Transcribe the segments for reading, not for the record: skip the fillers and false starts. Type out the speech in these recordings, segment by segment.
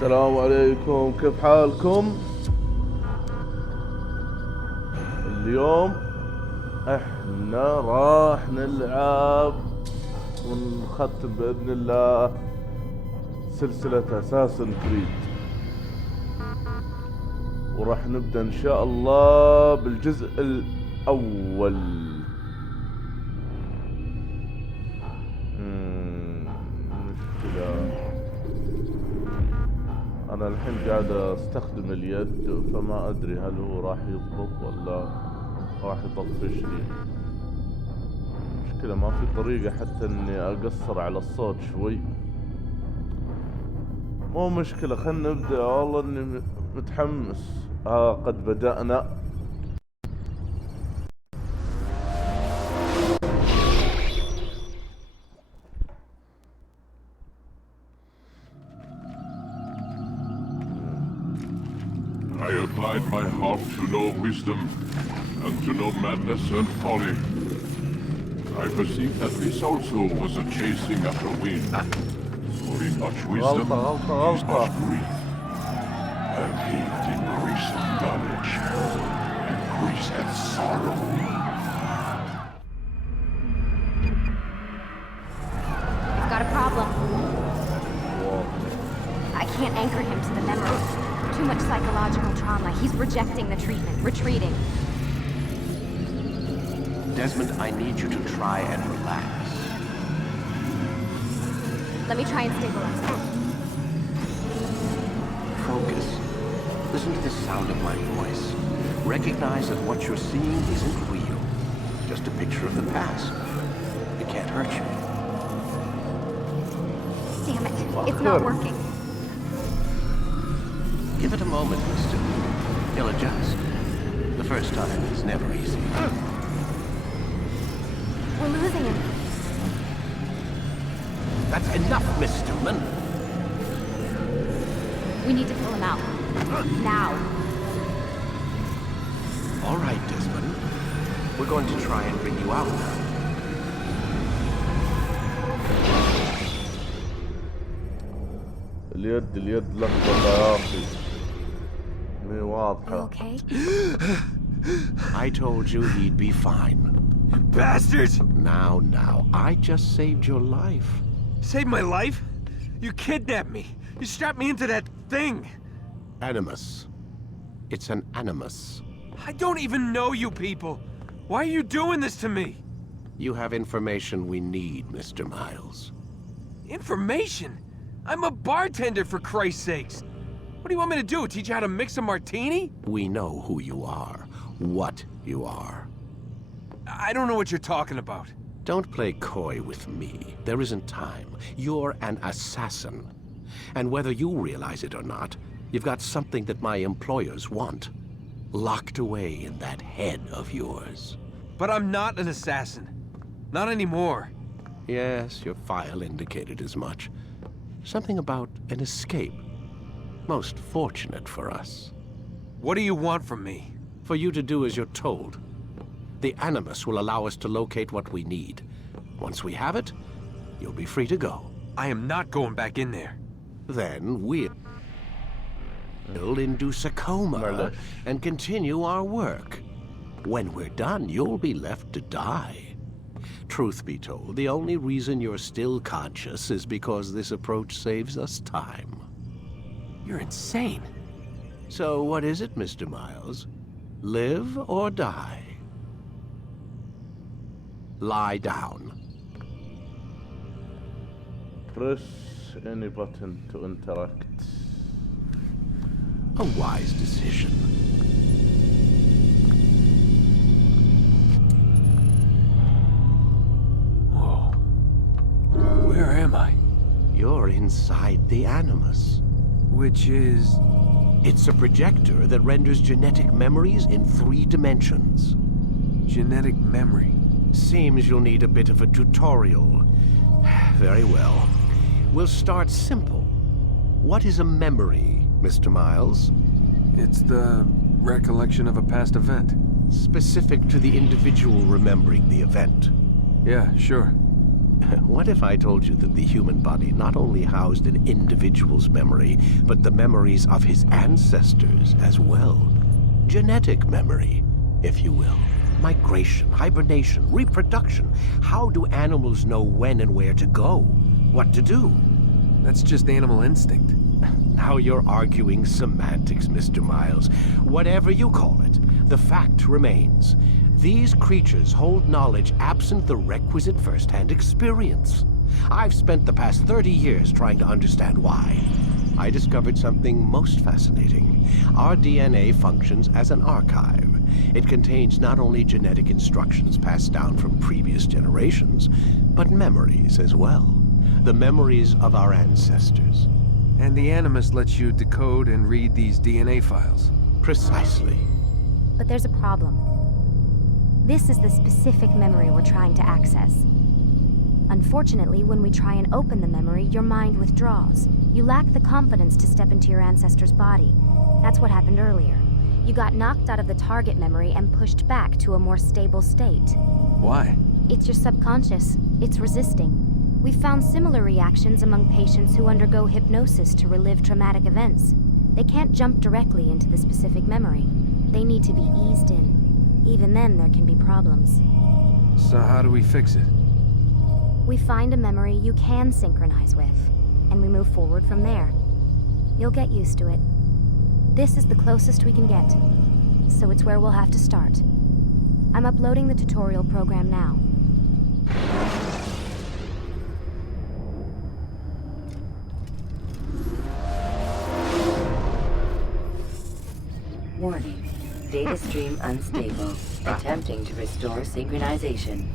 السلام عليكم، كيف حالكم؟ اليوم احنا راح نلعب ونختم بإذن الله سلسلة اساسن كريد، وراح نبدأ ان شاء الله بالجزء الاول. مشكلة انا الحين قاعد استخدم اليد، فما ادري هل هو راح يضبط ولا راح يطفشني. مشكلة ما في طريقة حتى اني اقصر على الصوت شوي. مو مشكلة، خلنا نبدأ. والله اني متحمس. قد بدأنا. I applied my heart to know wisdom, and to know madness and folly. I perceived that this also was a chasing after wind. For in much wisdom is much grief. And heat increaseth knowledge, increaseth sorrow. I've got a problem. I can't anchor him to the memory. Too much psychological trauma. He's rejecting the treatment, retreating. Desmond, I need you to try and relax. Let me try and stabilize him. Focus. Listen to the sound of my voice. Recognize that what you're seeing isn't real. Just a picture of the past. It can't hurt you. Damn it. It's not working. Give it a moment, mister. He'll adjust. The first time is never easy. We're losing him. That's enough, Miss Stillman. We need to pull him out. Now. All right, Desmond. We're going to try and bring you out now. اليد لخبطة يا أخي. مي واضحة. Okay. I told you he'd be fine. Bastards! Now, I just saved your life. Saved my life? You kidnapped me. You strapped me into that thing. Animus. It's an animus. I don't even know you people. Why are you doing this to me? You have information we need, Mr. Miles. Information? I'm a bartender, for Christ's sakes. What do you want me to do? Teach you how to mix a martini? We know who you are, what you are. I don't know what you're talking about. Don't play coy with me. There isn't time. You're an assassin. And whether you realize it or not, you've got something that my employers want. Locked away in that head of yours. But I'm not an assassin. Not anymore. Yes, your file indicated as much. Something about an escape. Most fortunate for us. What do you want from me? For you to do as you're told. The Animus will allow us to locate what we need. Once we have it, you'll be free to go. I am not going back in there. Then we'll induce a coma and continue our work. When we're done, you'll be left to die. Truth be told, the only reason you're still conscious is because this approach saves us time. You're insane. So what is it, Mr. Miles? Live or die? Lie down. Press any button to interact. A wise decision. Whoa. Where am I? You're inside the Animus. Which is... It's a projector that renders genetic memories in 3 dimensions. Genetic memory. Seems you'll need a bit of a tutorial. Very well. We'll start simple. What is a memory, Mr. Miles? It's the recollection of a past event. specific to the individual remembering the event. Yeah, sure. What if I told you that the human body not only housed an individual's memory, but the memories of his ancestors as well? Genetic memory, if you will. Migration, hibernation, reproduction. How do animals know when and where to go? What to do? That's just animal instinct. Now you're arguing semantics, Mr. Miles. Whatever you call it, the fact remains. These creatures hold knowledge absent the requisite first-hand experience. I've spent the past 30 years trying to understand why. I discovered something most fascinating. Our DNA functions as an archive. It contains not only genetic instructions passed down from previous generations, but memories as well. The memories of our ancestors. And the Animus lets you decode and read these DNA files. Precisely. But there's a problem. This is the specific memory we're trying to access. Unfortunately, when we try and open the memory, your mind withdraws. You lack the confidence to step into your ancestor's body. That's what happened earlier. You got knocked out of the target memory and pushed back to a more stable state. Why? It's your subconscious. It's resisting. We've found similar reactions among patients who undergo hypnosis to relive traumatic events. They can't jump directly into the specific memory. They need to be eased in. Even then, there can be problems. So how do we fix it? We find a memory you can synchronize with, and we move forward from there. You'll get used to it. This is the closest we can get, so it's where we'll have to start. I'm uploading the tutorial program now. Warning. Data stream unstable. Attempting to restore synchronization.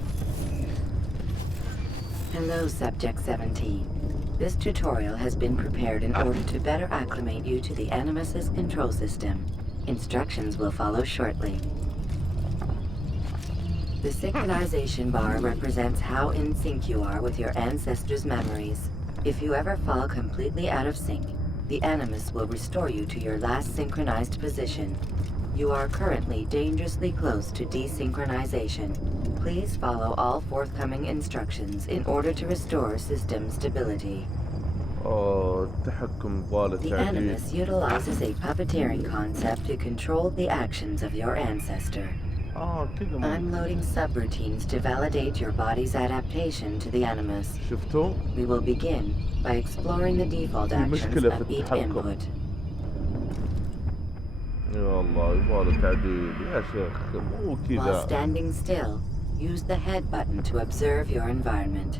Hello, Subject 17. This tutorial has been prepared in order to better acclimate you to the Animus's control system. Instructions will follow shortly. The synchronization bar represents how in sync you are with your ancestors' memories. If you ever fall completely out of sync, the Animus will restore you to your last synchronized position. You are currently dangerously close to desynchronization. Please follow all forthcoming instructions in order to restore system stability. التحكم بوالة The تعديل. Animus utilizes a puppeteering concept to control the actions of your ancestor. كذا I'm loading subroutines to validate your body's adaptation to the Animus. شفتوا؟ We will begin by exploring the default في actions مشكلة في of each التحكم. input. يا الله يبغى تعديل يا شيخ مو While كذا. standing still, use the head button to observe your environment.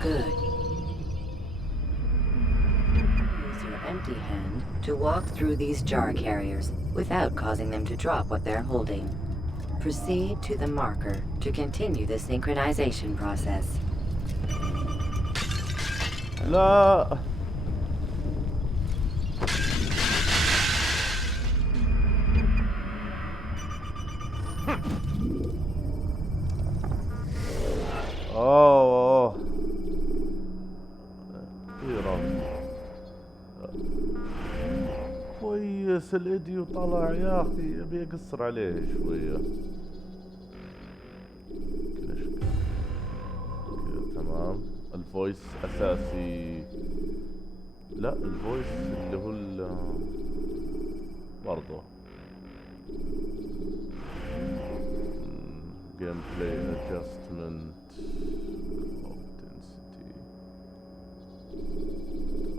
Good. Use your empty hand to walk through these jar carriers without causing them to drop what they're holding. Proceed to the marker to continue the synchronization process. لا اوه كويس الايدي وطلع يا اخي ابي اقصر عليه شويه كذا تمام. الفويس اساسي لا الفويس اللي هو برضه جيم بلاي ادجستمنت intensity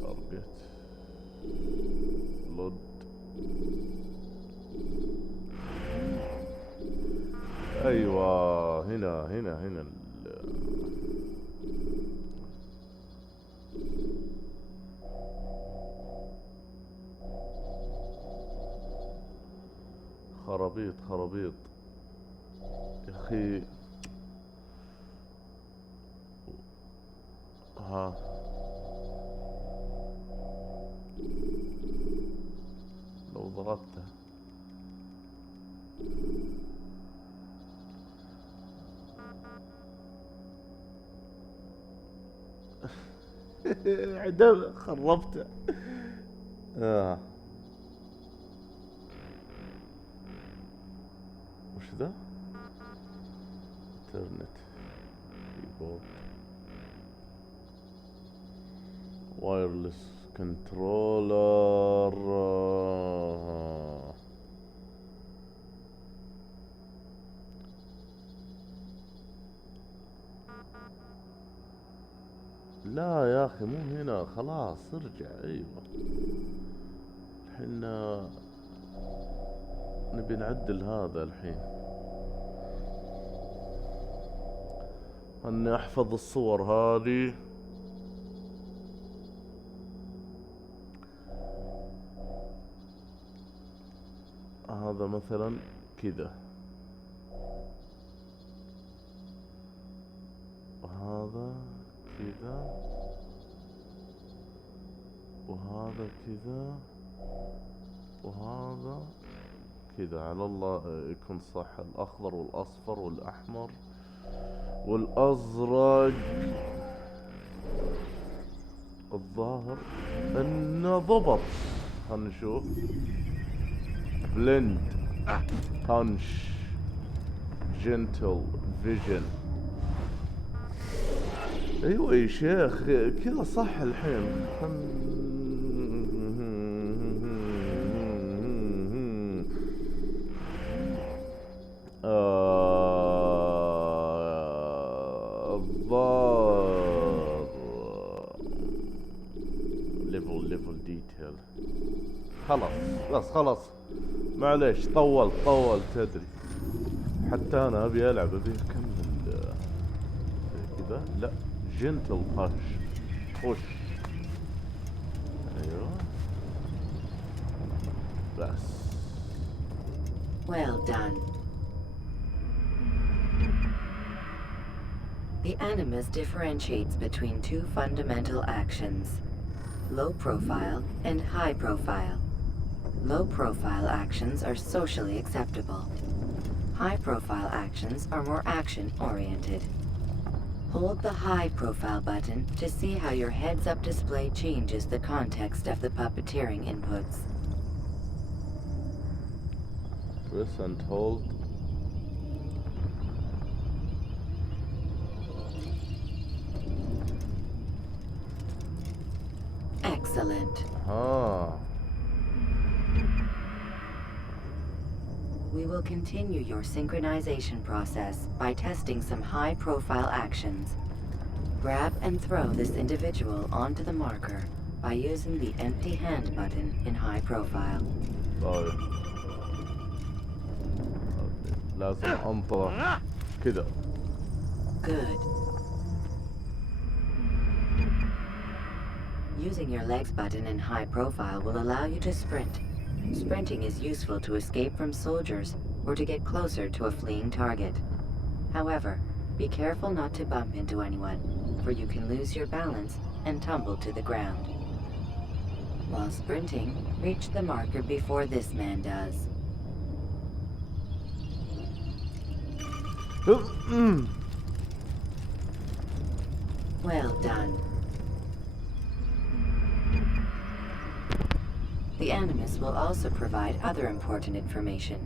target load ايوه هنا خرابيط يا اخي ها لو ضغطته عدم خربته. وش ذا؟ انترنت، كيبورد، وايرلس كنترولر. لا يا اخي مو هنا، خلاص ارجع. ايوه الحين نبي نعدل هذا الحين. اني احفظ الصور هذه. هذا مثلا كذا، وهذا كذا، وهذا كذا، وهذا كذا. على الله يكون صح. الأخضر والأصفر والأحمر والأزرق. الظاهر إنه ضبط. خلنا نشوف. بلند، بانش، جنتل، فيجن. ايوه يا شيخ كذا صح الحين. الضار ليفل ديتيل. خلاص بس خلاص معليش. طول تدري. حتى انا ابي العب، ابي اكمل كذا. لا جنتل بانش، خش. ايوه بس. Well done. The Animus differentiates between two fundamental actions: low profile and high profile. Low profile actions are socially acceptable. High profile actions are more action oriented. Hold the high profile button to see how your heads up display changes the context of the puppeteering inputs. Press and hold. Excellent. We will continue your synchronization process by testing some high-profile actions. Grab and throw this individual onto the marker by using the empty hand button in high profile. طيب لازم انطر كذا. Good. Using your legs button in high profile will allow you to sprint. Sprinting is useful to escape from soldiers or to get closer to a fleeing target. However, be careful not to bump into anyone, for you can lose your balance and tumble to the ground. While sprinting, reach the marker before this man does. Well done. The Animus will also provide other important information.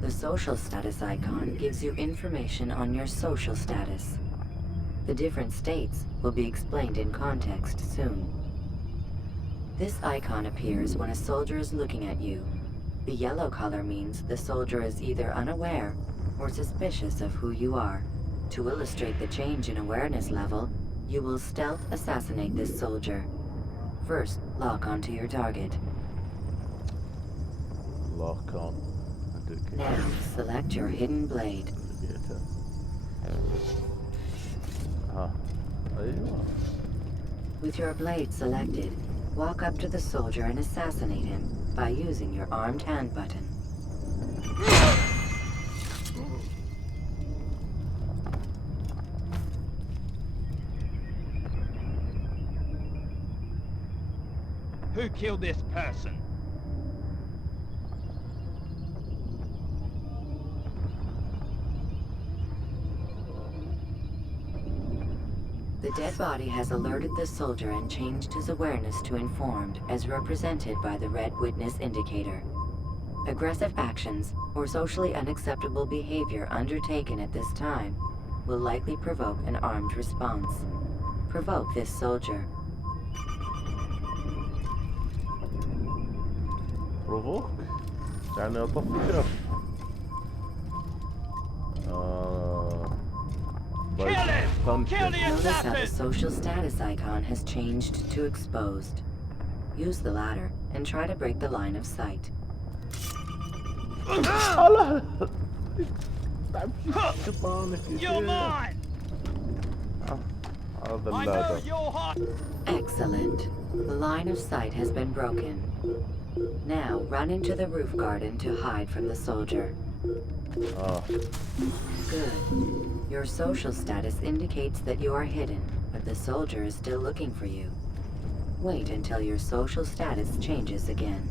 The social status icon gives you information on your social status. The different states will be explained in context soon. This icon appears when a soldier is looking at you. The yellow color means the soldier is either unaware or suspicious of who you are. To illustrate the change in awareness level, you will stealth assassinate this soldier. First, lock onto your target. Lock on. Now, select your hidden blade. أيوة. With your blade selected, walk up to the soldier and assassinate him by using your armed hand button. Who killed this person? The The dead body has alerted the soldier and changed his awareness to informed, as represented by the red witness indicator. Aggressive actions or socially unacceptable behavior undertaken at this time will likely provoke an armed response. Provoke this soldier. بروفوك يعني اطفي Notice how the social status icon has changed to exposed. Use the ladder and try to break the line of sight. You're mine! I know you're hot! Excellent. The line of sight has been broken. Now run into the roof garden to hide from the soldier. Good. Your social status indicates that you are hidden, but the soldier is still looking for you. Wait until your social status changes again.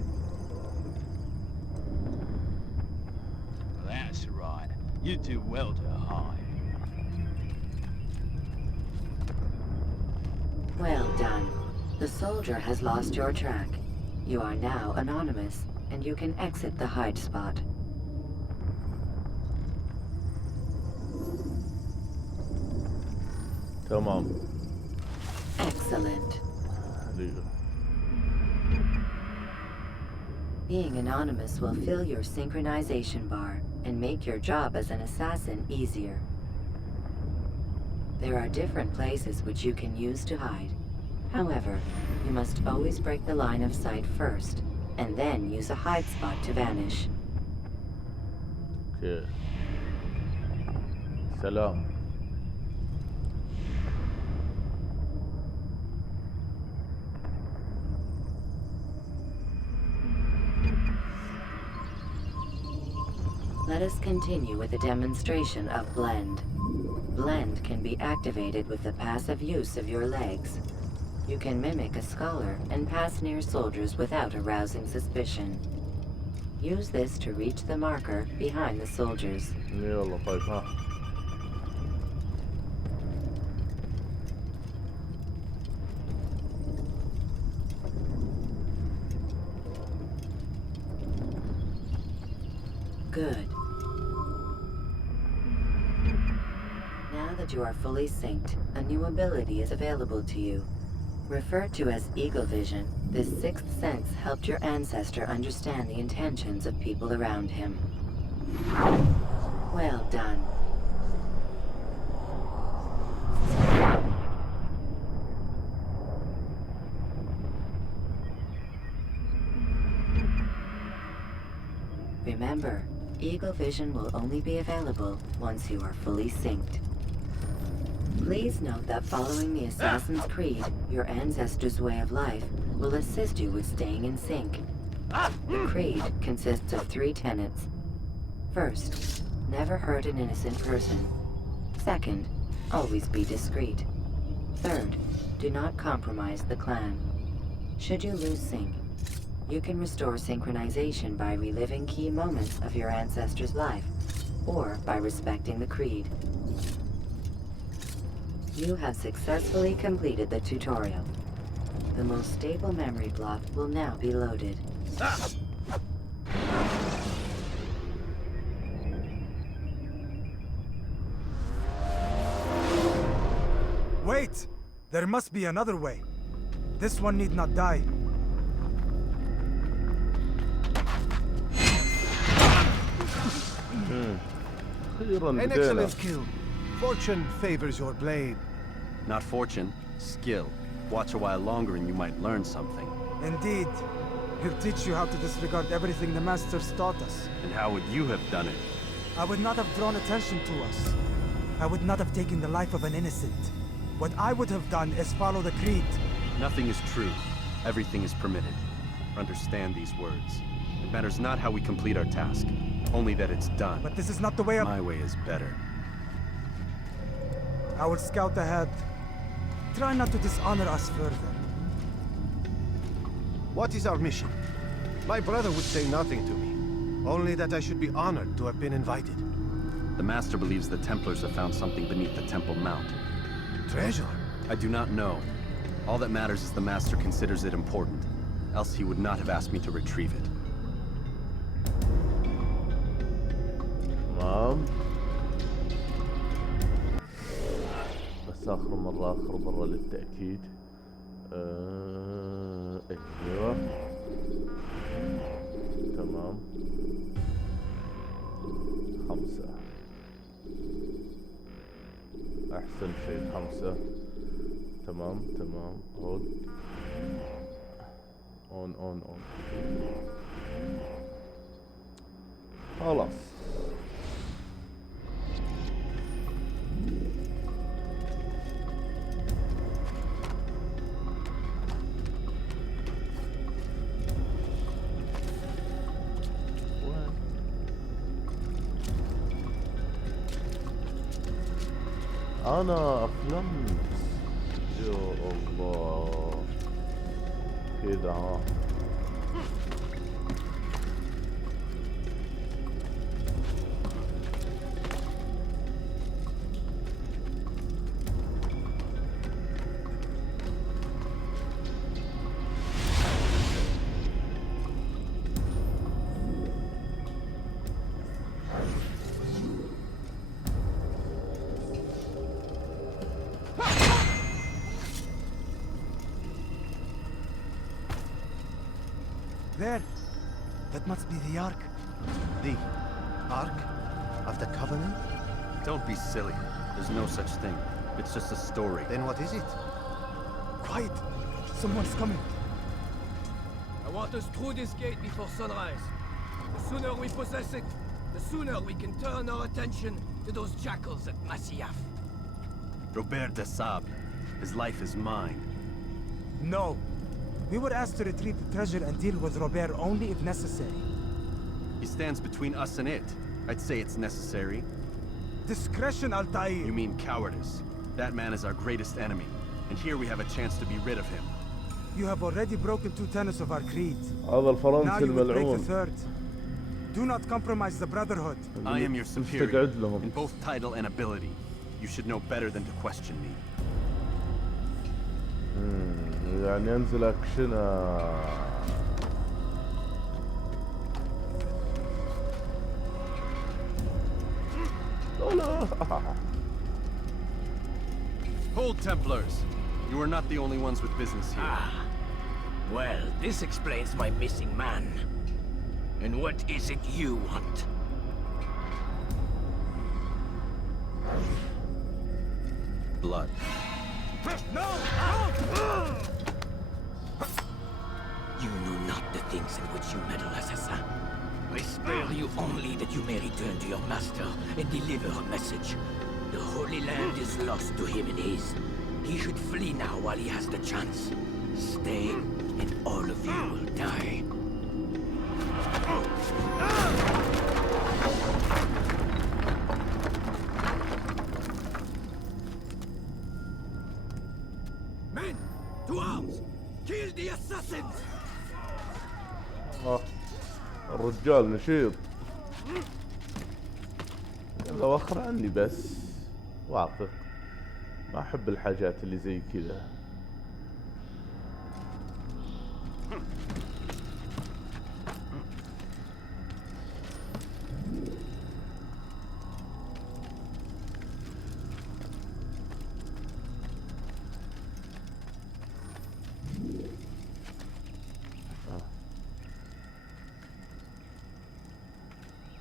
That's right. You do well to hide. Well done. The soldier has lost your track. You are now anonymous, and you can exit the hide spot. تمام. Excellent. Being anonymous will fill your synchronization bar and make your job as an assassin easier. There are different places which you can use to hide. However, you must always break the line of sight first, and then use a hide spot to vanish. Okay. سلام. Let us continue with a demonstration of Blend. Blend can be activated with the passive use of your legs. You can mimic a scholar and pass near soldiers without arousing suspicion. Use this to reach the marker behind the soldiers. يلا طيب ها. Good. Now that you are fully synced, a new ability is available to you. Referred to as Eagle Vision, this sixth sense helped your ancestor understand the intentions of people around him. Well done. Remember, Eagle Vision will only be available once you are fully synced. Please note that following the Assassin's Creed, your ancestors' way of life will assist you with staying in sync. The Creed consists of 3 tenets. First, never hurt an innocent person. Second, always be discreet. Third, do not compromise the clan. Should you lose sync, you can restore synchronization by reliving key moments of your ancestor's life, or by respecting the Creed. You have successfully completed the tutorial. The most stable memory block will now be loaded. Wait! There must be another way. This one need not die. An excellent kill. Fortune favors your blade. Not fortune, skill. Watch a while longer and you might learn something. Indeed. He'll teach you how to disregard everything the Masters taught us. And how would you have done it? I would not have drawn attention to us. I would not have taken the life of an innocent. What I would have done is follow the Creed. Nothing is true. Everything is permitted. Understand these words. It matters not how we complete our task, only that it's done. But this is not the way of— My way is better. I will scout ahead. Try not to dishonor us further. What is our mission? My brother would say nothing to me. Only that I should be honored to have been invited. The Master believes the Templars have found something beneath the Temple Mount. Treasure? I do not know. All that matters is the Master considers it important. Else he would not have asked me to retrieve it. تمام. بس آخر مرة آخر مرة للتأكيد. ايوه. تمام. 5. أحسن شيء 5. تمام تمام. هود. اون خلاص. انا افلمت يا الله كده. There! That must be the Ark. The Ark of the Covenant? Don't be silly. There's no such thing. It's just a story. Then what is it? Quiet! Someone's coming. I want us through this gate before sunrise. The sooner we possess it, the sooner we can turn our attention to those jackals at Masyaf. Robert de Sable. His life is mine. No! We were asked to retrieve the treasure and deal with Robert only if necessary. He stands between us and it. I'd say it's necessary. Discretion, Altair! You mean cowardice. That man is our greatest enemy, and here we have a chance to be rid of him. You have already broken 2 tenets of our creed. هذا Now الفرنسي you will break the الملعون. 3rd. Do not compromise the Brotherhood. I am your superior, استقعد لهم. in both title and ability. You should know better than to question me. يعني انزل اكشنها. لا. Hold, Templars! You are not the only ones with business here. Ah. Well, this explains my missing man. And what is it you want? Blood. No! You know not the things in which you meddle, assassin. I spare you only that you may return to your master and deliver a message. The Holy Land is lost to him and his. He should flee now while he has the chance. Stay, and all of you will die. Men, to arms! Kill the assassins! الرجال نشيط. يلا وخر عني بس. واثق. ما احب الحاجات اللي زي كذا.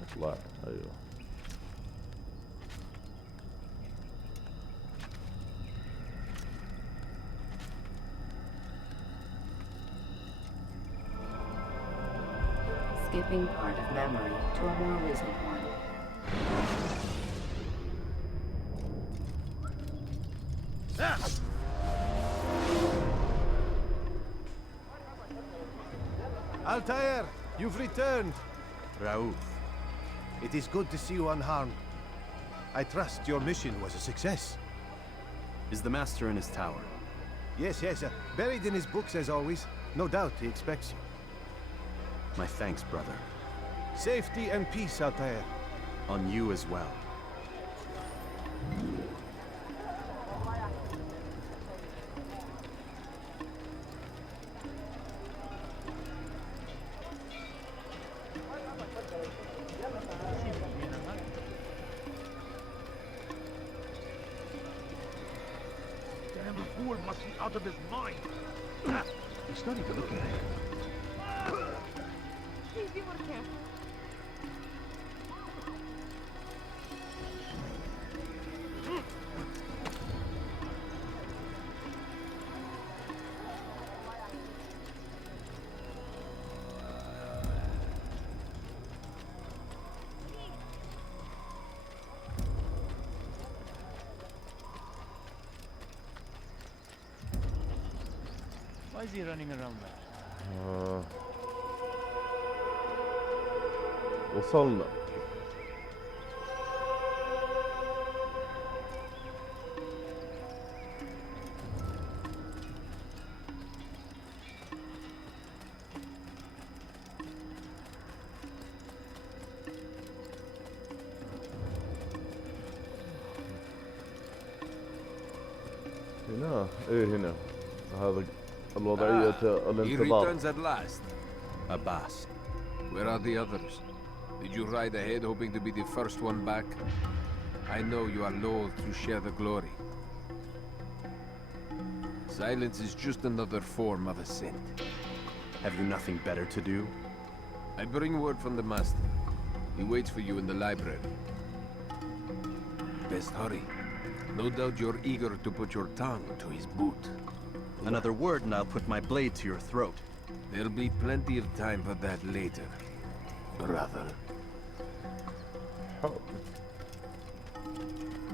اطلع. ايوه. Skipping part of memory to a more recent one. Altair, you've returned. Raouf. It is good to see you unharmed. I trust your mission was a success. Is the Master in his tower? Yes, buried in his books as always. No doubt he expects you. My thanks, brother. Safety and peace, Altair. On you as well. out of his mind. He's not even looking at him. Please be more careful. Why is he running around now? وصلنا. هنا ايه هنا هذا الوضعية He الانتظار. returns at last. Abbas. Where are the others? Did you ride ahead hoping to be the first one back? I know you are loath to share the glory. Silence is just another form of assent. Have you nothing better to do? I bring word from the master. He waits for you in the library. Best hurry. No doubt you're eager to put your tongue to his boot. Another word and I'll put my blade to your throat. There'll be plenty of time for that later, brother.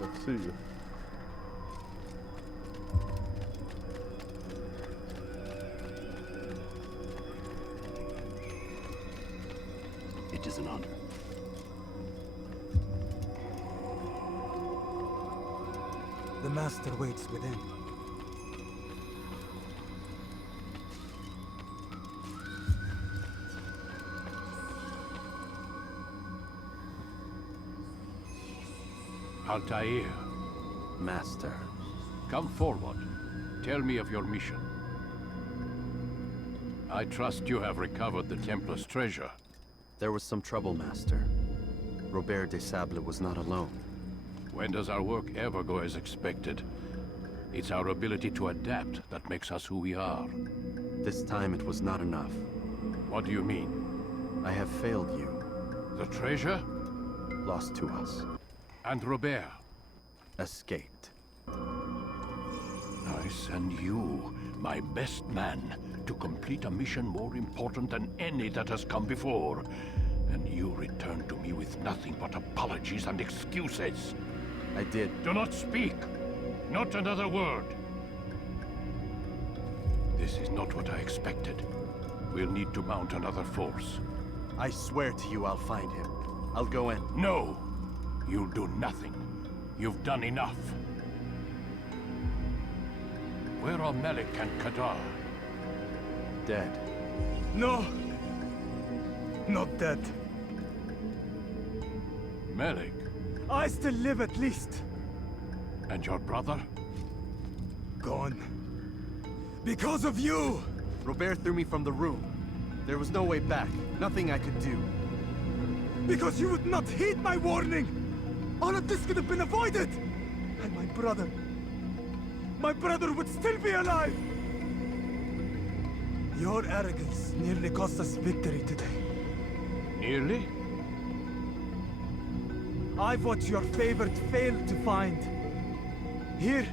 نفسية. It is an honor. The master waits within. Altair. Master. Come forward. Tell me of your mission. I trust you have recovered the Templar's treasure. There was some trouble, Master. Robert de Sable was not alone. When does our work ever go as expected? It's our ability to adapt that makes us who we are. This time it was not enough. What do you mean? I have failed you. The treasure? Lost to us. And Robert? Escaped. I send you, my best man, to complete a mission more important than any that has come before. And you return to me with nothing but apologies and excuses. I did. Do not speak! Not another word! This is not what I expected. We'll need to mount another force. I swear to you I'll find him. I'll go in. No! You'll do nothing. You've done enough. Where are Melik and Kadar? Dead. No! Not dead. Melik? I still live at least. And your brother? Gone. Because of you! Robert threw me from the room. There was no way back. Nothing I could do. Because you would not heed my warning! All of this could have been avoided! And my brother would still be alive! Your arrogance nearly cost us victory today. Nearly? I've what your favorite failed to find. Here,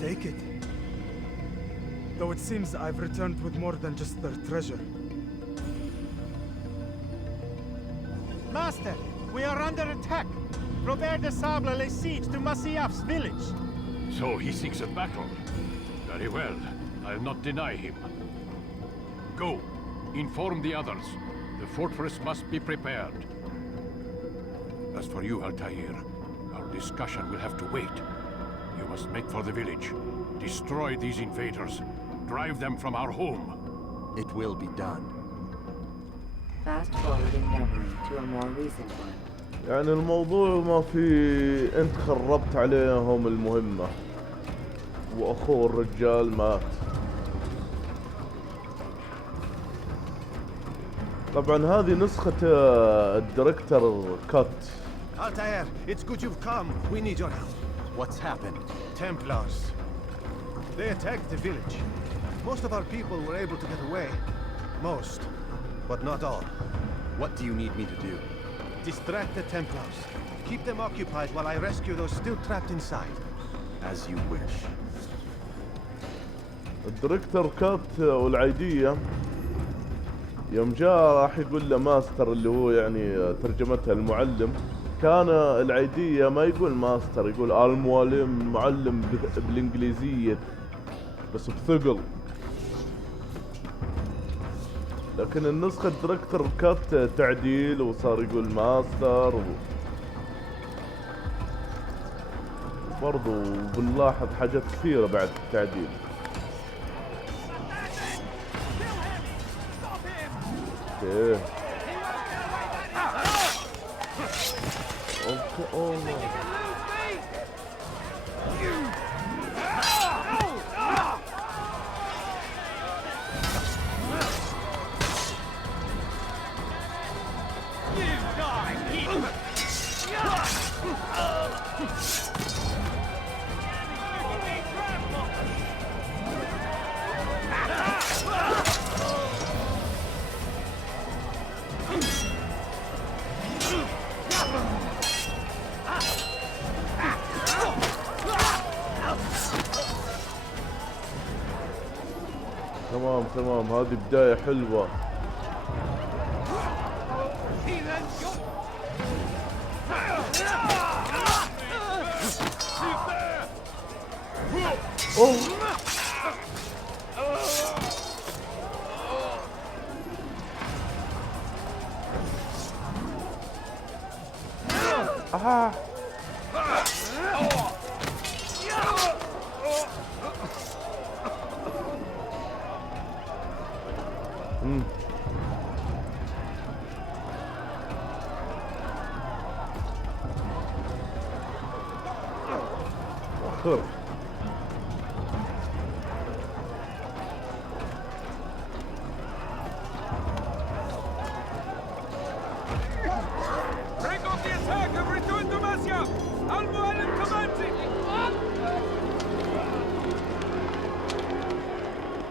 take it. Though it seems I've returned with more than just their treasure. Master, we are under attack. Robert de Sable lays siege to Masyaf's village. So he seeks a battle. Very well. I'll not deny him. Go. Inform the others. The fortress must be prepared. As for you, Altair, our discussion will have to wait. You must make for the village. Destroy these invaders. Drive them from our home. It will be done. Fast forwarding memory to a more recent one. يعني الموضوع ما في انت خربت عليهم المهمة واخوه الرجال مات. طبعا هذه نسخة الديركتور كات. Altair, it's good you've come. We need your help. What's happened? Templars. They attacked the village. Most of our people were able to get away. Most, but not all. What do you need me to do? Distract the Templars. Keep them occupied while I rescue those still trapped inside. As you wish. الديركتور كات والعيدية يوم جاء راح يقول له ماستر اللي هو يعني ترجمتها المعلم، كان العيدية ما يقول ماستر، يقول المعلم، معلم بالانجليزية بس بثقل. لكن النسخة الديركتور كات تعديل وصار يقول ماستر برضو بنلاحظ حاجات كثيرة بعد التعديل. اوكي اوكي تمام هذه بداية حلوة.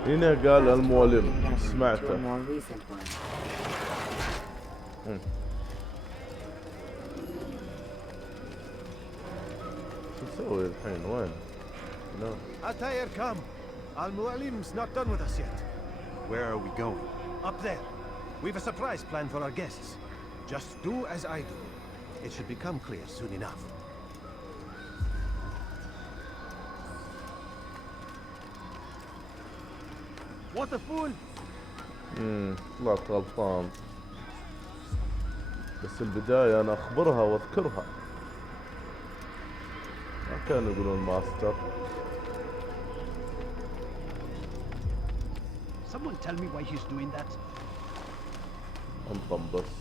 هنا قال المعلم، سمعته. شو نسوي الحين؟ وين؟ Altair, come. Al-Mualim's not done with us yet. Where are we going? Up there. We've a surprise plan for our guests. Just do as I do. It should become clear soon enough. What a fool! طلعت غلطان. بس البداية أنا أخبرها وأذكرها. ما كانوا يقولون ماستر. Someone tell me why he's doing that. انطم بس.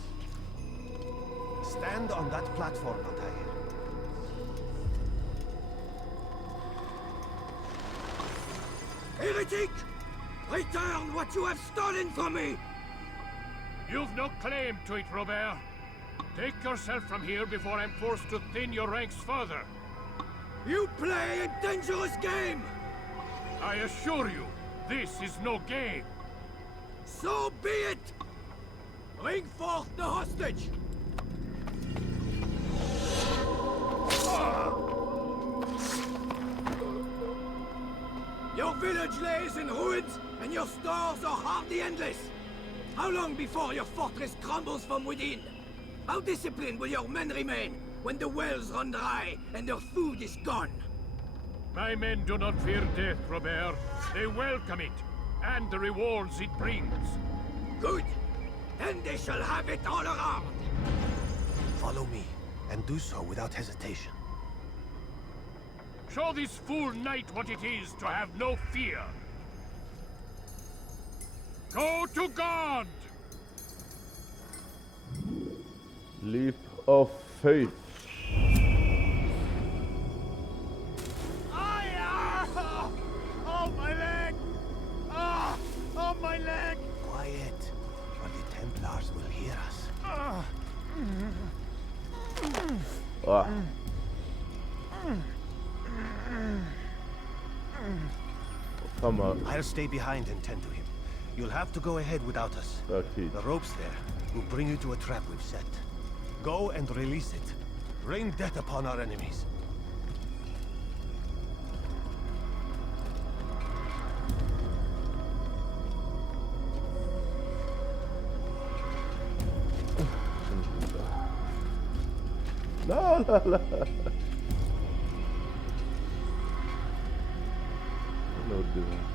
Stand on that platform, Altair. Heretic! Return what you have stolen from me! You've no claim to it, Robert. Take yourself from here before I'm forced to thin your ranks further. You play a dangerous game! I assure you, this is no game. So be it! Bring forth the hostage! Your village lays in ruins, and your stores are hardly endless. How long before your fortress crumbles from within? How disciplined will your men remain when the wells run dry and their food is gone? My men do not fear death, Robert. They welcome it, and the rewards it brings. Good. Then they shall have it all around. Follow me, and do so without hesitation. Show this fool knight what it is to have no fear. Go to God! Leap of faith. Oh, my leg! Oh, my leg! Quiet, or the Templars will hear us. فهمها. I'll stay behind and tend to him. You'll have to go ahead without us. أكيد. The ropes there will bring you to a trap we've set. Go and release it. Rain death upon our enemies. لا لا لا نوديها.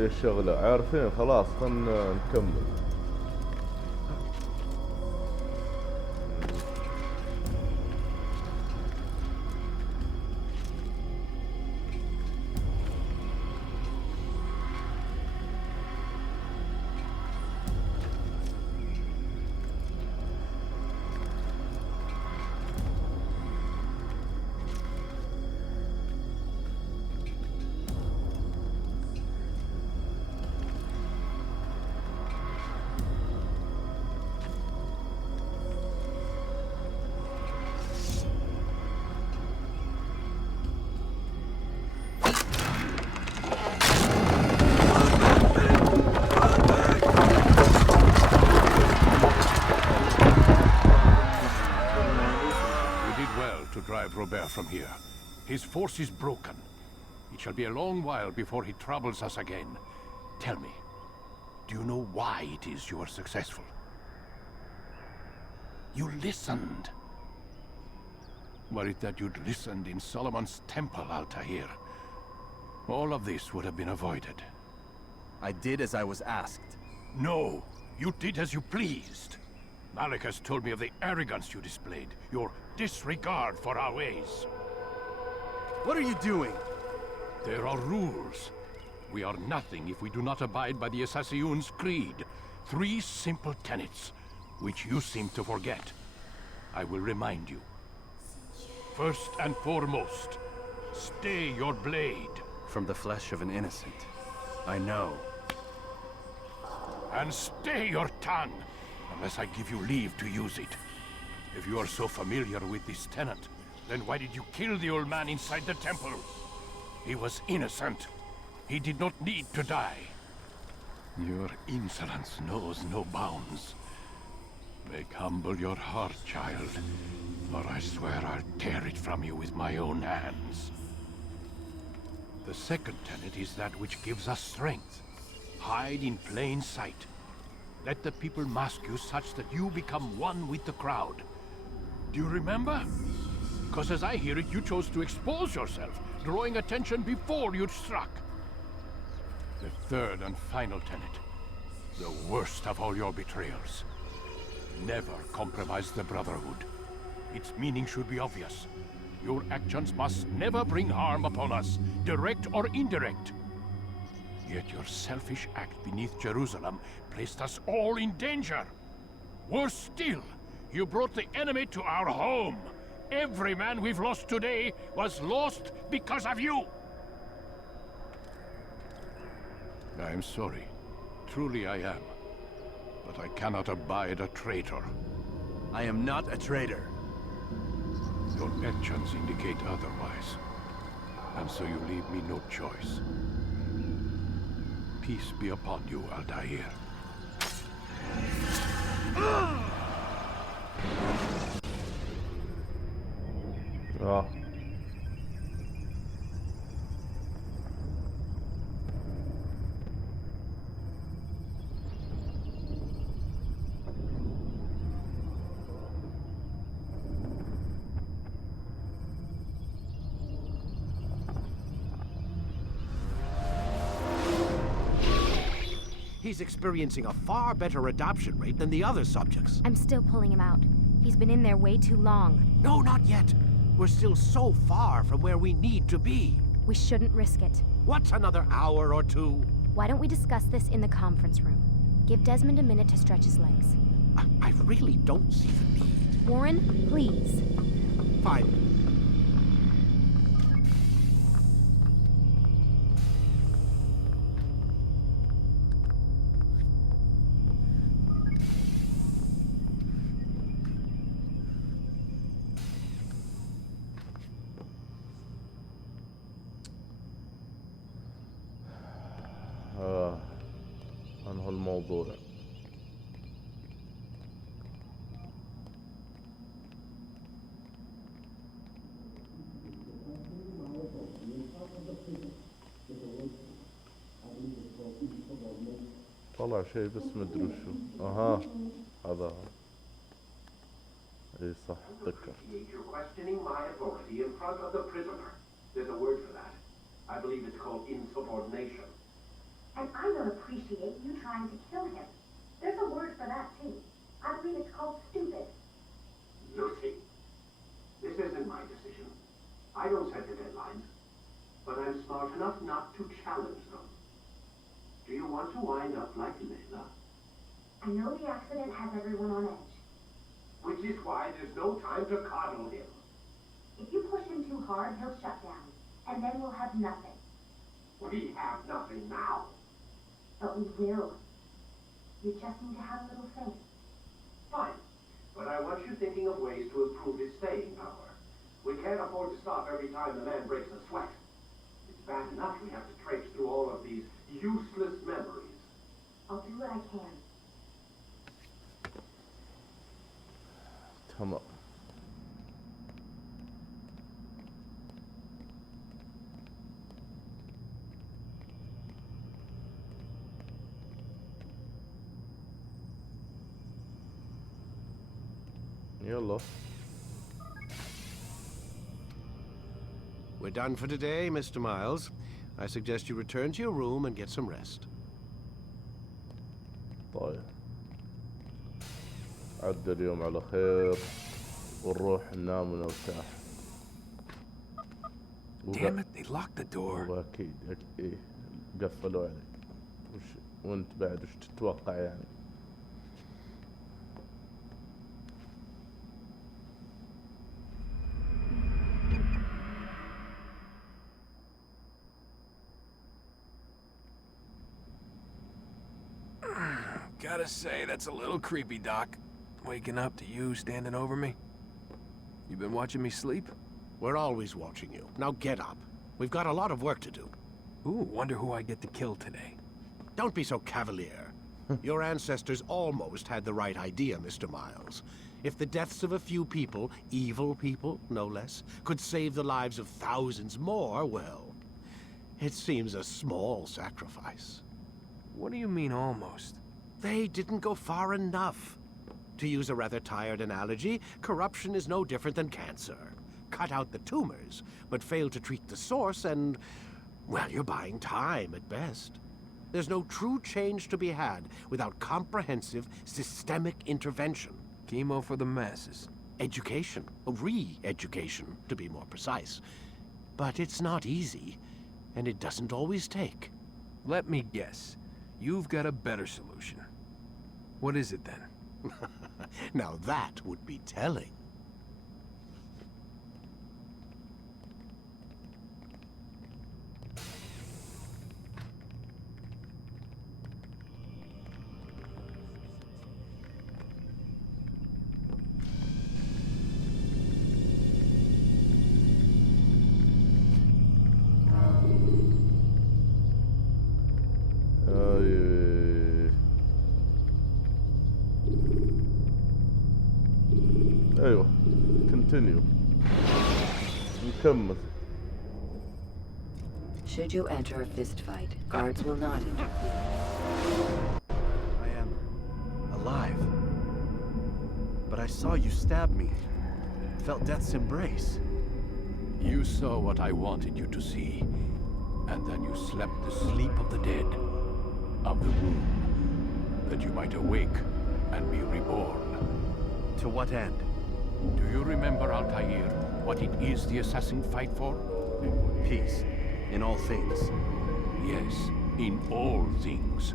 يا الشغلة عارفين خلاص خلنا نكمل. Robert from here. His force is broken. It shall be a long while before he troubles us again. Tell me, do you know why it is you are successful? You listened. Were it that you'd listened in Solomon's temple, Altair, all of this would have been avoided. I did as I was asked. No, you did as you pleased. Malik has told me of the arrogance you displayed, your disregard for our ways. What are you doing? There are rules. We are nothing if we do not abide by the Assassin's creed. 3 simple tenets, which you seem to forget. I will remind you. First and foremost, stay your blade. From the flesh of an innocent. I know. And stay your tongue, unless I give you leave to use it. If you are so familiar with this tenet, then why did you kill the old man inside the temple? He was innocent. He did not need to die. Your insolence knows no bounds. Make humble your heart, child, or I swear I'll tear it from you with my own hands. The second tenet is that which gives us strength. Hide in plain sight. Let the people mask you such that you become one with the crowd. Do you remember? Because as I hear it, you chose to expose yourself, drawing attention before you'd struck. The third and final tenet, the worst of all your betrayals. Never compromise the Brotherhood. Its meaning should be obvious. Your actions must never bring harm upon us, direct or indirect. Yet your selfish act beneath Jerusalem placed us all in danger. Worse still, you brought the enemy to our home. Every man we've lost today was lost because of you. I am sorry. Truly I am. But I cannot abide a traitor. I am not a traitor. Your actions indicate otherwise. And so you leave me no choice. Peace be upon you, Altair. He's experiencing a far better adoption rate than the other subjects. I'm still pulling him out. He's been in there way too long. No, not yet. We're still so far from where we need to be. We shouldn't risk it. What's another hour or two? Why don't we discuss this in the conference room? Give Desmond a minute to stretch his legs. I really don't see the need. Warren, please. Fine. الموضوع. طلع شيء بس مدري وشو. اها هذا اي صح اتذكر. You're questioning my authority in front of the prisoner. There's a word for that. I believe it's called insubordination. And I don't appreciate you trying to kill him. There's a word for that too. I believe it's called stupid. Lucy, this isn't my decision. I don't set the deadlines. But I'm smart enough not to challenge them. Do you want to wind up like Layla? I know the accident has everyone on edge. Which is why there's no time to coddle him. If you push him too hard, he'll shut down. And then we'll have nothing. We have nothing now. But we will. You just need to have a little faith. Fine. But I want you thinking of ways to improve his staying power. We can't afford to stop every time the man breaks a sweat. It's bad enough we have to traipse through all of these useless memories. I'll do what I can. تمام. يلا. We're done for today, Mr. Miles. I suggest you return to your room and get some rest. طيب. عدى اليوم على خير ونروح ننام ونرتاح. Damn it, they locked the door. واكيد ايه قفلوا عليك. وانت بعد وش تتوقع يعني؟ Gotta say, that's a little creepy, Doc. Waking up to you standing over me. You been watching me sleep? We're always watching you. Now get up. We've got a lot of work to do. Ooh, wonder who I get to kill today. Don't be so cavalier. Your ancestors almost had the right idea, Mr. Miles. If the deaths of a few people, evil people, no less, could save the lives of thousands more, well, it seems a small sacrifice. What do you mean, almost? They didn't go far enough. To use a rather tired analogy, corruption is no different than cancer. Cut out the tumors, but fail to treat the source and, well, you're buying time at best. There's no true change to be had without comprehensive, systemic intervention. Chemo for the masses. Education, re-education, to be more precise. But it's not easy, and it doesn't always take. Let me guess. You've got a better solution. What is it then? Now that would be telling. ايوه continue. نكمل. Should you enter a fist fight, guards will not interfere. I am alive. But I saw you stab me. Felt death's embrace. You saw what I wanted you to see. And then you slept the sleep of the dead. Of the womb. That you might awake and be reborn. To what end? Do you remember, Altair, what it is the assassin fight for? Peace. In all things. Yes, in all things.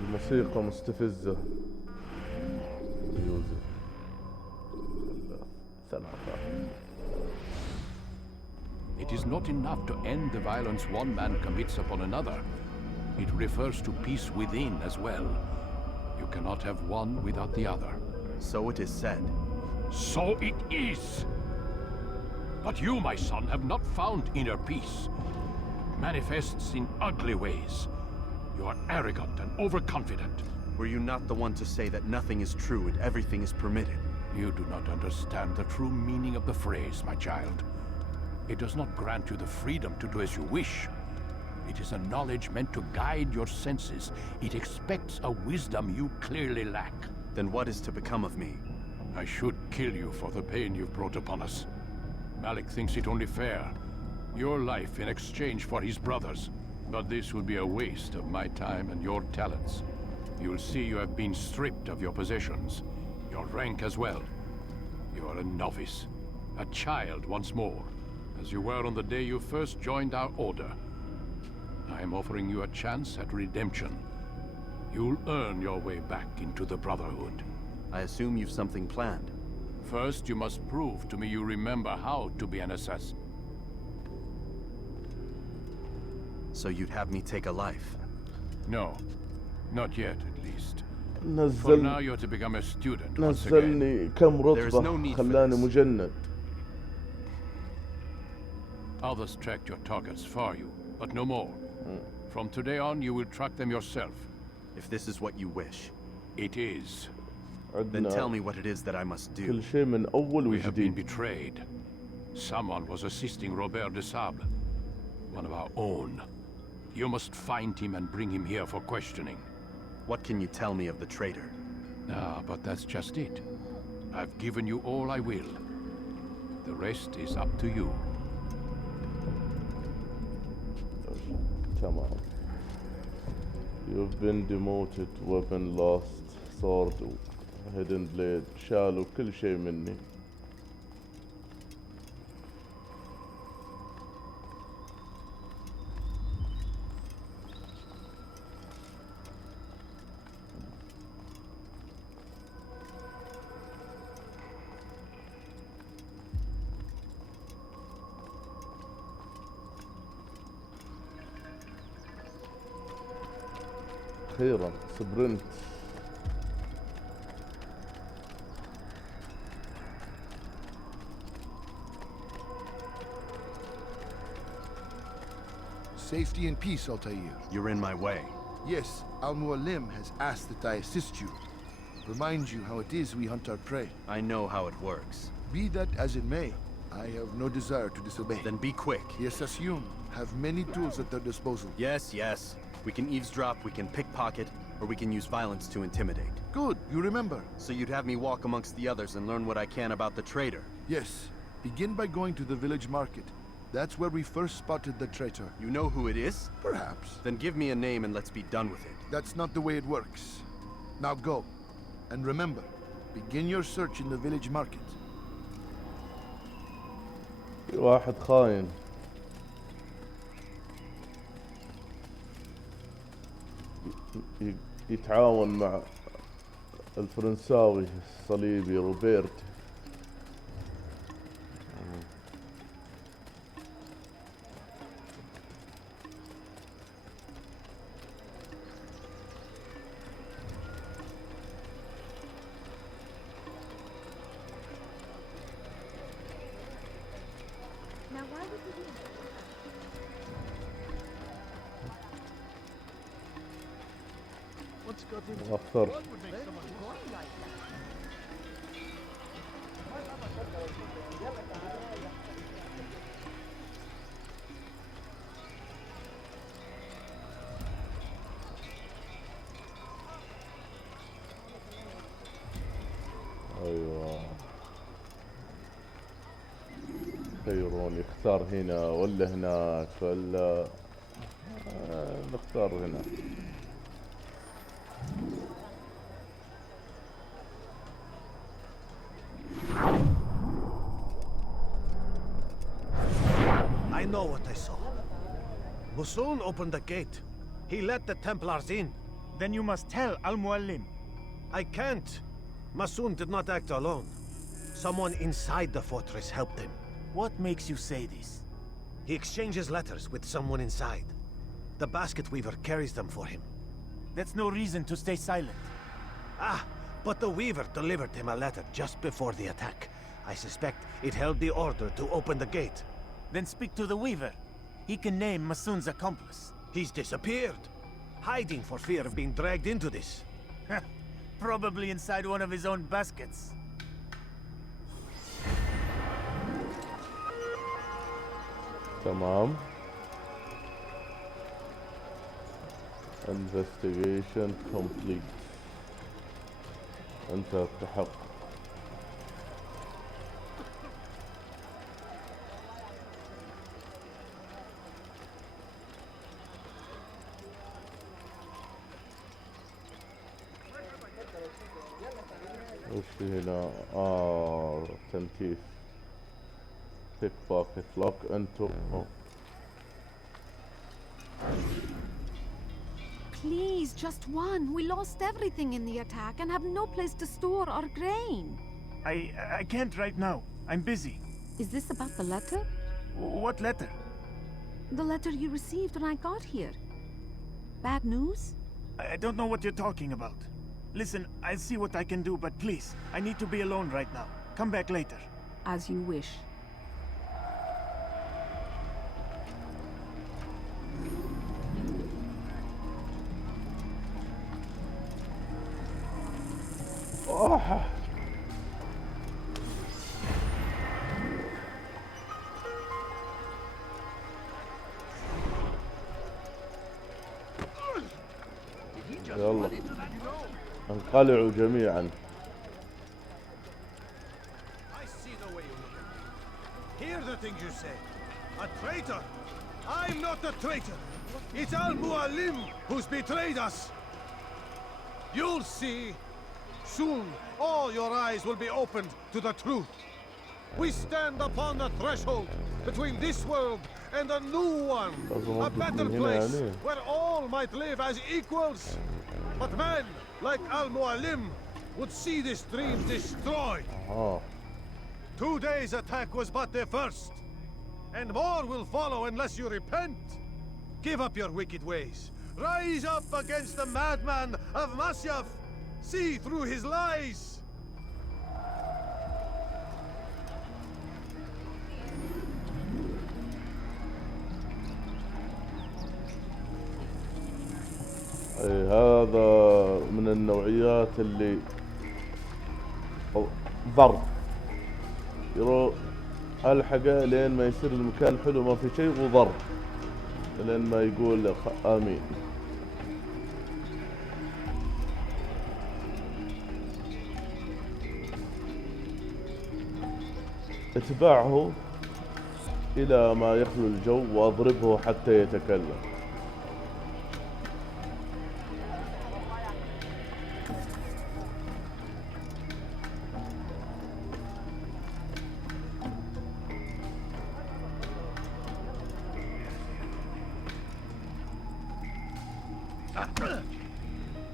الموسيقى مستفزة. ميوزك. ثلاثة. It is not enough to end the violence one man commits upon another. It refers to peace within as well. You cannot have one without the other. So it is said. So it is! But you, my son, have not found inner peace. It manifests in ugly ways. You are arrogant and overconfident. Were you not the one to say that nothing is true and everything is permitted? You do not understand the true meaning of the phrase, my child. It does not grant you the freedom to do as you wish. It is a knowledge meant to guide your senses. It expects a wisdom you clearly lack. Then what is to become of me? I should kill you for the pain you've brought upon us. Malik thinks it only fair. Your life in exchange for his brother's. But this would be a waste of my time and your talents. You'll see you have been stripped of your possessions. Your rank as well. You are a novice. A child once more. As you were on the day you first joined our order. I am offering you a chance at redemption. You'll earn your way back into the Brotherhood. I assume you've something planned. First, you must prove to me you remember how to be an assassin. So you'd have me take a life? No. Not yet, at least. For now, you're to become a student once نزلني كم رتبة خلاني مجند. Others tracked your targets for you, but no more. From today on, you will track them yourself. If this is what you wish. It is. Then tell me what it is that I must do. كل شيء من أول We have been وجديد. betrayed. Someone was assisting Robert de Sable, one of our own. You must find him and bring him here for questioning. What can you tell me of the traitor? Ah, but that's just it. I've given you all I will. The rest is up to you. تمام. You've been demoted, weapon lost, sword, hidden blade. شالوا كل شيء مني. أخيرا سبرنت. Safety and peace, Altair. You're in my way. Yes, Al-Mualim has asked that I assist you. Remind you how it is we hunt our prey. I know how it works. Be that as it may, I have no desire to disobey. Then be quick. The Assassin have many tools at their disposal. Yes. We can eavesdrop, we can pickpocket, or we can use violence to intimidate. Good, you remember. So you'd have me walk amongst the others and learn what I can about the traitor? Yes. Begin by going to the village market. That's where we first spotted the traitor. You know who it is? Perhaps. Then give me a name and let's be done with it. That's not the way it works. Now go. And remember, begin your search in the village market. واحد خاين. يتعاون مع الفرنساوي الصليبي روبرت. اختار ايوه خيرون يختار هنا ولا هناك ولا نختار هنا. I know what I saw. Musul opened the gate. He let the Templars in. Then you must tell Al-Mualim. I can't. Masoon did not act alone. Someone inside the fortress helped him. What makes you say this? He exchanges letters with someone inside. The basket weaver carries them for him. That's no reason to stay silent. Ah, but the weaver delivered him a letter just before the attack. I suspect it held the order to open the gate. Then speak to the weaver. He can name Masoon's accomplice. He's disappeared. hiding for fear of being dragged into this. Probably inside one of his own baskets. تمام. Investigation complete. انت التحقق. وش في هنا؟ تنتيف. بيك باكت لوك انتو. Please, just one. We lost everything in the attack and have no place to store our grain. I can't right now. I'm busy. Is this about the letter? What letter? The letter you received when I got here. Bad news? I don't know what you're talking about. Listen, I'll see what I can do, but please, I need to be alone right now. Come back later. As you wish. يلا انقلعوا جميعا. I see the way you look at me. Hear the things you say. A traitor? I'm not a traitor. It's Al-Mualim who's betrayed us. You'll see. Soon, all your eyes will be opened to the truth. We stand upon the threshold between this world and a new one. A better place where all might live as equals. But men like Al-Mualim would see this dream destroyed. Today's attack was but the first. And more will follow unless you repent. Give up your wicked ways. Rise up against the madman of Masyaf. See through his lies. هذا من النوعيات اللي ضرب يروح الحقه لين ما يصير المكان حلو ما في شيء وضرب لين ما يقول امين. اتبعه الى ما يخلو الجو واضربه حتى يتكلم.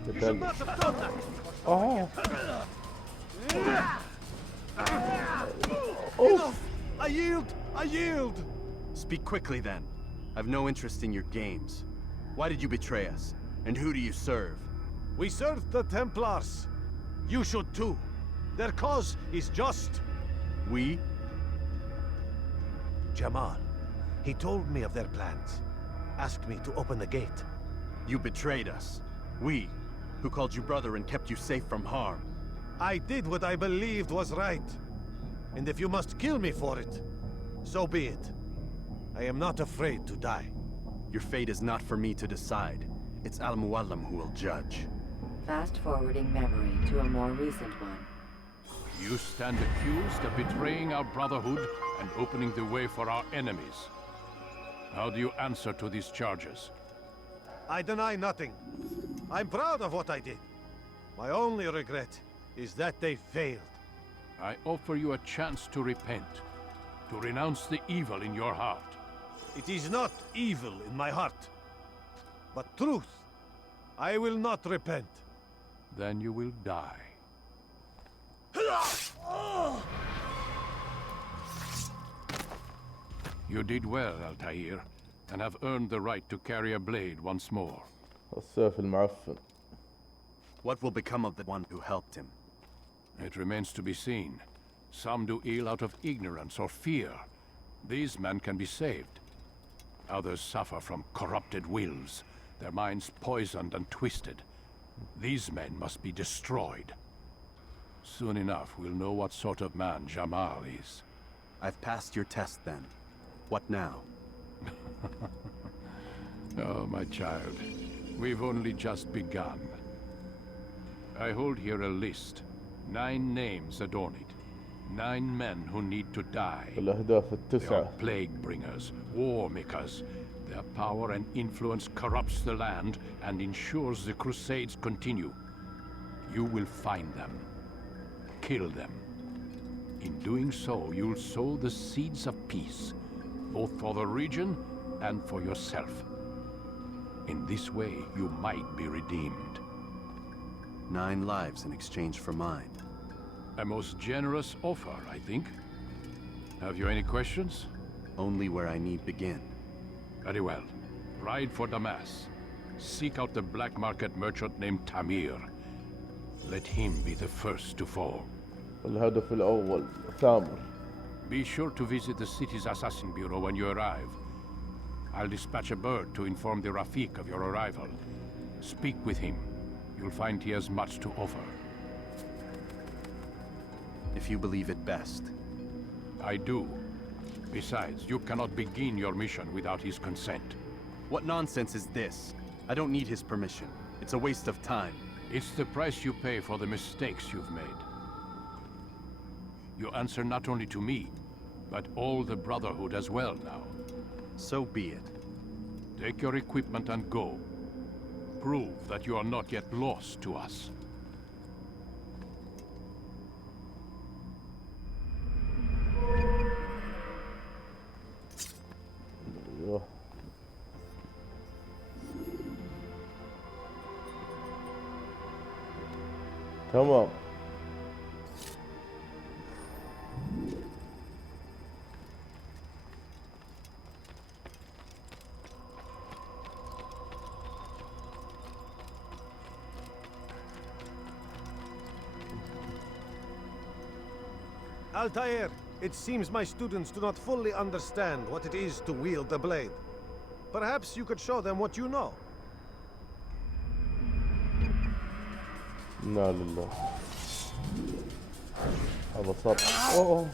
You should not have done that. Enough! I yield! I yield! Speak quickly then. I've no interest in your games. Why did you betray us? And who do you serve? We serve the Templars. You should too. Their cause is just. We? Jamal. He told me of their plans. Asked me to open the gate. You betrayed us. We, who called you brother and kept you safe from harm. I did what I believed was right. And if you must kill me for it, so be it. I am not afraid to die. Your fate is not for me to decide. It's Al-Mualim who will judge. Fast-forwarding memory to a more recent one. You stand accused of betraying our brotherhood and opening the way for our enemies. How do you answer to these charges? I deny nothing. I'm proud of what I did. My only regret is that they failed. I offer you a chance to repent, to renounce the evil in your heart. It is not evil in my heart, but truth. I will not repent. Then you will die. You did well, Altair, and have earned the right to carry a blade once more. السيف المعفن. What will become of the one who helped him? It remains to be seen. Some do ill out of ignorance or fear. These men can be saved. Others suffer from corrupted wills, their minds poisoned and twisted. These men must be destroyed. Soon enough, we'll know what sort of man Jamal is. I've passed your test then. What now? Oh, my child. We've only just begun. I hold here a list. 9 names adorn it. 9 men who need to die. الأهداف They are التسعة. plague bringers, war makers. Their power and influence corrupts the land and ensures the crusades continue. You will find them. Kill them. In doing so, you'll sow the seeds of peace, both for the region and for yourself. In this way, you might be redeemed. 9 lives in exchange for mine. A most generous offer, I think. Have you any questions? Only where I need begin. Very well. Ride for Damas. Seek out the black market merchant named Tamir. Let him be the first to fall. الهدف الأول ثامر. Be sure to visit the city's assassin bureau when you arrive. I'll dispatch a bird to inform the Rafik of your arrival. Speak with him. You'll find he has much to offer. If you believe it best. I do. Besides, you cannot begin your mission without his consent. What nonsense is this? I don't need his permission. It's a waste of time. It's the price you pay for the mistakes you've made. You answer not only to me, but all the Brotherhood as well now. So be it. Take your equipment and go. Prove that you are not yet lost to us. أيوه. تمام. Altair, it seems my students do not fully understand what it is to wield the blade. Perhaps you could show them what you know. لا لله. هذا صار. أوه.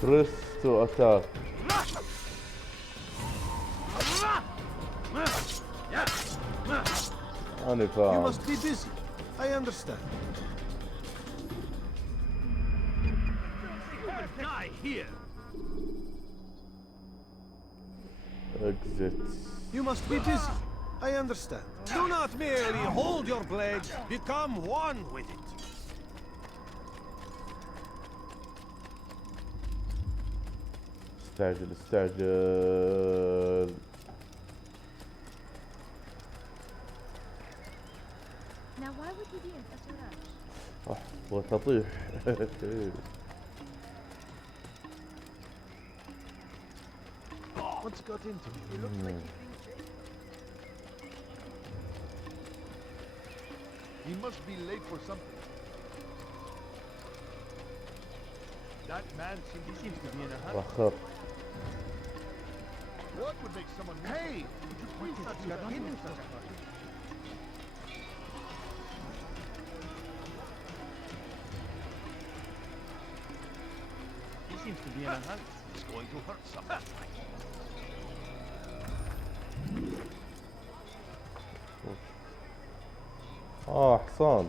Press to attack. You must be busy. I understand. Die here. Exit. You must be busy. I understand. Do not merely hold your blade, become one with it. استعجل استعجل. Now why would we be in such a rush? وتطيح. What's got into me? It looks like he's being chased. He must be late for something. That man seems to be in a hurry. تأخر. What would make someone... Hey! Would you please not get in such a hurry? He seems to be in a hurry. He's going to hurt someone. حصان.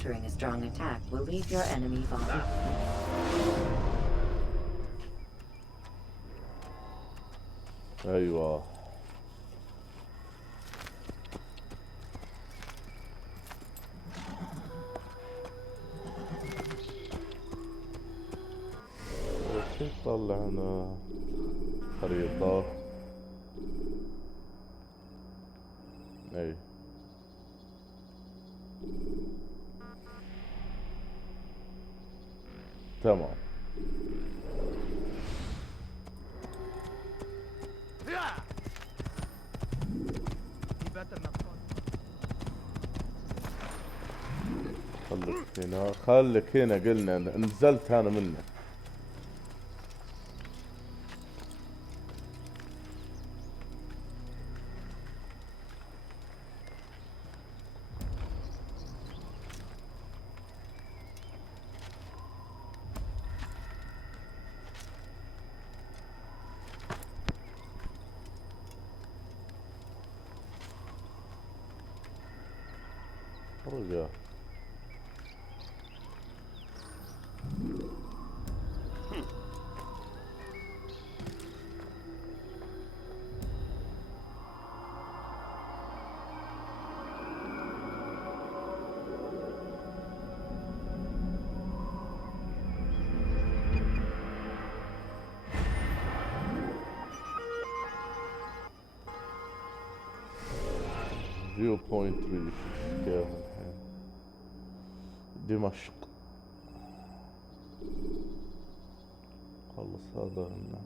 countering a strong attack will leave your enemy vulnerable. ايوه كيف طلعنا خريطة؟ اي تمام. خليك هنا، خليك هنا، قلنا نزلت انا منك. رجع فيو بوينت ريش كيف الحين؟ دمشق. خلص هذا هنا.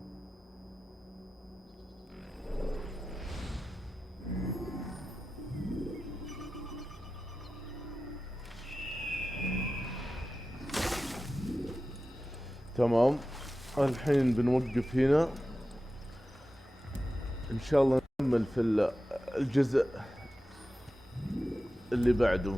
تمام. الحين بنوقف هنا، ان شاء الله نكمل في الجزء اللي بعده.